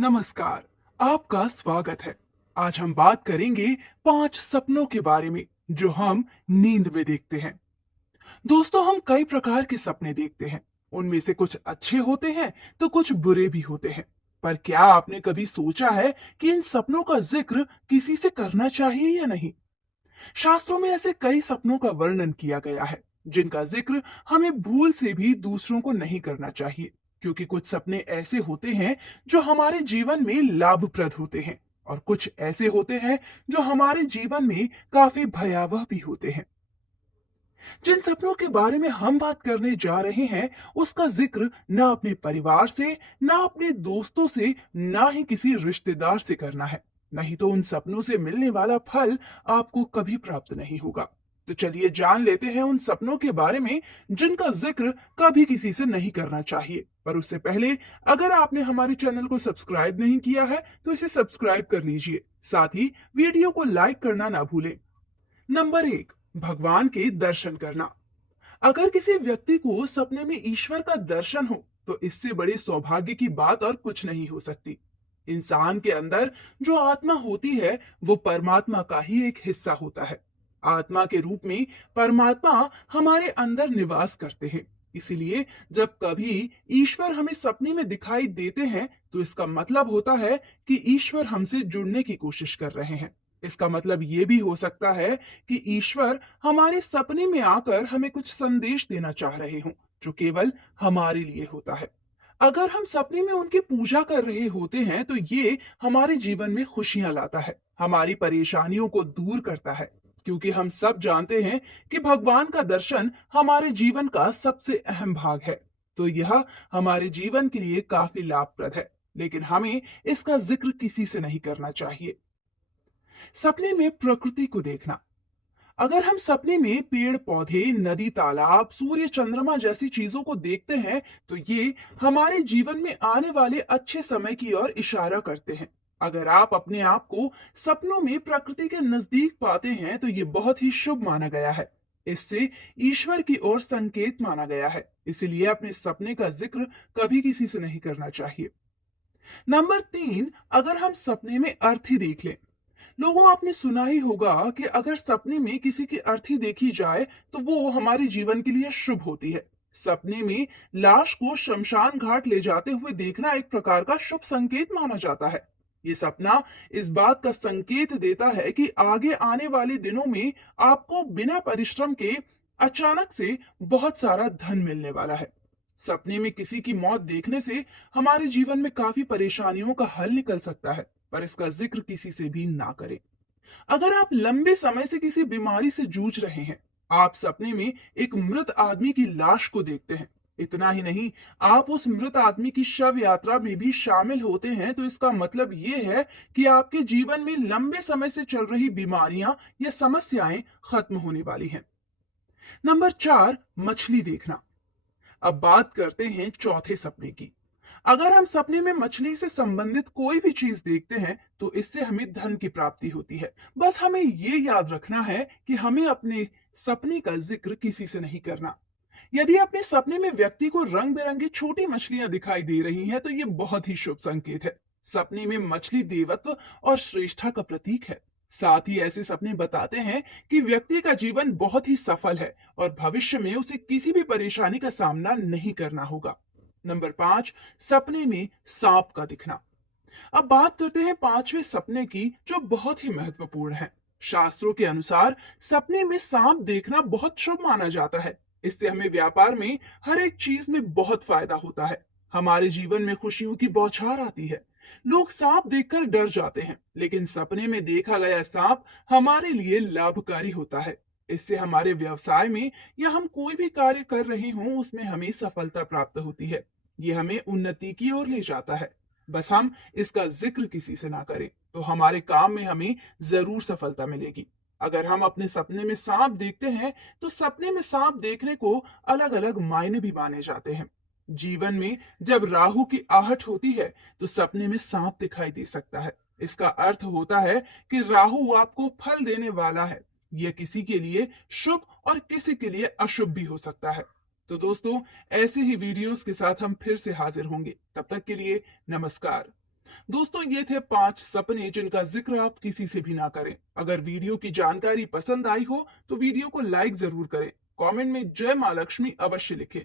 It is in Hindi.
नमस्कार। आपका स्वागत है। आज हम बात करेंगे 5 सपनों के बारे में जो हम नींद में देखते हैं। दोस्तों, हम कई प्रकार के सपने देखते हैं। उनमें से कुछ अच्छे होते हैं तो कुछ बुरे भी होते हैं। पर क्या आपने कभी सोचा है कि इन सपनों का जिक्र किसी से करना चाहिए या नहीं? शास्त्रों में ऐसे कई सपनों का वर्णन किया गया है जिनका जिक्र हमें भूल से भी दूसरों को नहीं करना चाहिए, क्योंकि कुछ सपने ऐसे होते हैं जो हमारे जीवन में लाभप्रद होते हैं और कुछ ऐसे होते हैं जो हमारे जीवन में काफी भयावह भी होते हैं। जिन सपनों के बारे में हम बात करने जा रहे हैं उसका जिक्र ना अपने परिवार से, ना अपने दोस्तों से, ना ही किसी रिश्तेदार से करना है। नहीं तो उन सपनों से मिलने वाला फल आपको कभी प्राप्त नहीं होगा। तो चलिए जान लेते हैं उन सपनों के बारे में जिनका जिक्र कभी किसी से नहीं करना चाहिए। पर उससे पहले, अगर आपने हमारे चैनल को सब्सक्राइब नहीं किया है तो इसे सब्सक्राइब कर लीजिए। साथ ही वीडियो को लाइक करना ना भूलें। नंबर 1, भगवान के दर्शन करना। अगर किसी व्यक्ति को सपने में ईश्वर का दर्शन हो तो इससे बड़े सौभाग्य की बात और कुछ नहीं हो सकती। इंसान के अंदर जो आत्मा होती है वो परमात्मा का ही एक हिस्सा होता है। आत्मा के रूप में परमात्मा हमारे अंदर निवास करते हैं। इसीलिए जब कभी ईश्वर हमें सपने में दिखाई देते हैं तो इसका मतलब होता है कि ईश्वर हमसे जुड़ने की कोशिश कर रहे हैं। इसका मतलब ये भी हो सकता है कि ईश्वर हमारे सपने में आकर हमें कुछ संदेश देना चाह रहे हों, जो केवल हमारे लिए होता है। अगर हम सपने में उनकी पूजा कर रहे होते हैं तो ये हमारे जीवन में खुशियां लाता है, हमारी परेशानियों को दूर करता है, क्योंकि हम सब जानते हैं कि भगवान का दर्शन हमारे जीवन का सबसे अहम भाग है। तो यह हमारे जीवन के लिए काफी लाभप्रद है, लेकिन हमें इसका जिक्र किसी से नहीं करना चाहिए। सपने में प्रकृति को देखना। अगर हम सपने में पेड़ पौधे, नदी, तालाब, सूर्य, चंद्रमा जैसी चीजों को देखते हैं तो ये हमारे जीवन में आने वाले अच्छे समय की ओर इशारा करते हैं। अगर आप अपने आप को सपनों में प्रकृति के नजदीक पाते हैं तो ये बहुत ही शुभ माना गया है। इससे ईश्वर की ओर संकेत माना गया है। इसलिए अपने सपने का जिक्र कभी किसी से नहीं करना चाहिए। नंबर 3, अगर हम सपने में अर्थी देख लें। लोगों, आपने सुना ही होगा कि अगर सपने में किसी की अर्थी देखी जाए तो वो हमारे जीवन के लिए शुभ होती है। सपने में लाश को शमशान घाट ले जाते हुए देखना एक प्रकार का शुभ संकेत माना जाता है। ये सपना इस बात का संकेत देता है कि आगे आने वाले दिनों में आपको बिना परिश्रम के अचानक से बहुत सारा धन मिलने वाला है। सपने में किसी की मौत देखने से हमारे जीवन में काफी परेशानियों का हल निकल सकता है, पर इसका जिक्र किसी से भी ना करें। अगर आप लंबे समय से किसी बीमारी से जूझ रहे हैं, आप सपने में एक मृत आदमी की लाश को देखते हैं, इतना ही नहीं, आप उस मृत आदमी की शव यात्रा में भी शामिल होते हैं, तो इसका मतलब ये है कि आपके जीवन में लंबे समय से चल रही बीमारियां या समस्याएं खत्म होने वाली हैं। नंबर 4, मछली देखना। अब बात करते हैं चौथे सपने की। अगर हम सपने में मछली से संबंधित कोई भी चीज देखते हैं तो इससे हमें धन की प्राप्ति होती है। बस हमें ये याद रखना है कि हमें अपने सपने का जिक्र किसी से नहीं करना। यदि अपने सपने में व्यक्ति को रंग बिरंगी छोटी मछलियां दिखाई दे रही हैं तो ये बहुत ही शुभ संकेत है। सपने में मछली देवत्व और श्रेष्ठता का प्रतीक है। साथ ही ऐसे सपने बताते हैं कि व्यक्ति का जीवन बहुत ही सफल है और भविष्य में उसे किसी भी परेशानी का सामना नहीं करना होगा। नंबर 5, सपने में सांप का दिखना। अब बात करते हैं पांचवें सपने की, जो बहुत ही महत्वपूर्ण है। शास्त्रों के अनुसार सपने में सांप देखना बहुत शुभ माना जाता है। इससे हमें व्यापार में हर एक चीज में बहुत फायदा होता है। हमारे जीवन में खुशियों की बौछार आती है। लोग सांप देखकर डर जाते हैं, लेकिन सपने में देखा गया सांप हमारे लिए लाभकारी होता है। इससे हमारे व्यवसाय में या हम कोई भी कार्य कर रहे हों उसमें हमें सफलता प्राप्त होती है। ये हमें उन्नति की ओर ले जाता है। बस हम इसका जिक्र किसी से ना करें तो हमारे काम में हमें जरूर सफलता मिलेगी। अगर हम अपने सपने में सांप देखते हैं तो सपने में सांप देखने को अलग अलग मायने भी माने जाते हैं। जीवन में जब राहु की आहट होती है तो सपने में सांप दिखाई दे सकता है। इसका अर्थ होता है कि राहु आपको फल देने वाला है। यह किसी के लिए शुभ और किसी के लिए अशुभ भी हो सकता है। तो दोस्तों, ऐसे ही वीडियोस के साथ हम फिर से हाजिर होंगे। तब तक के लिए नमस्कार। दोस्तों ये थे 5 सपने जिनका जिक्र आप किसी से भी ना करें। अगर वीडियो की जानकारी पसंद आई हो तो वीडियो को लाइक जरूर करें। कमेंट में जय मां लक्ष्मी अवश्य लिखें।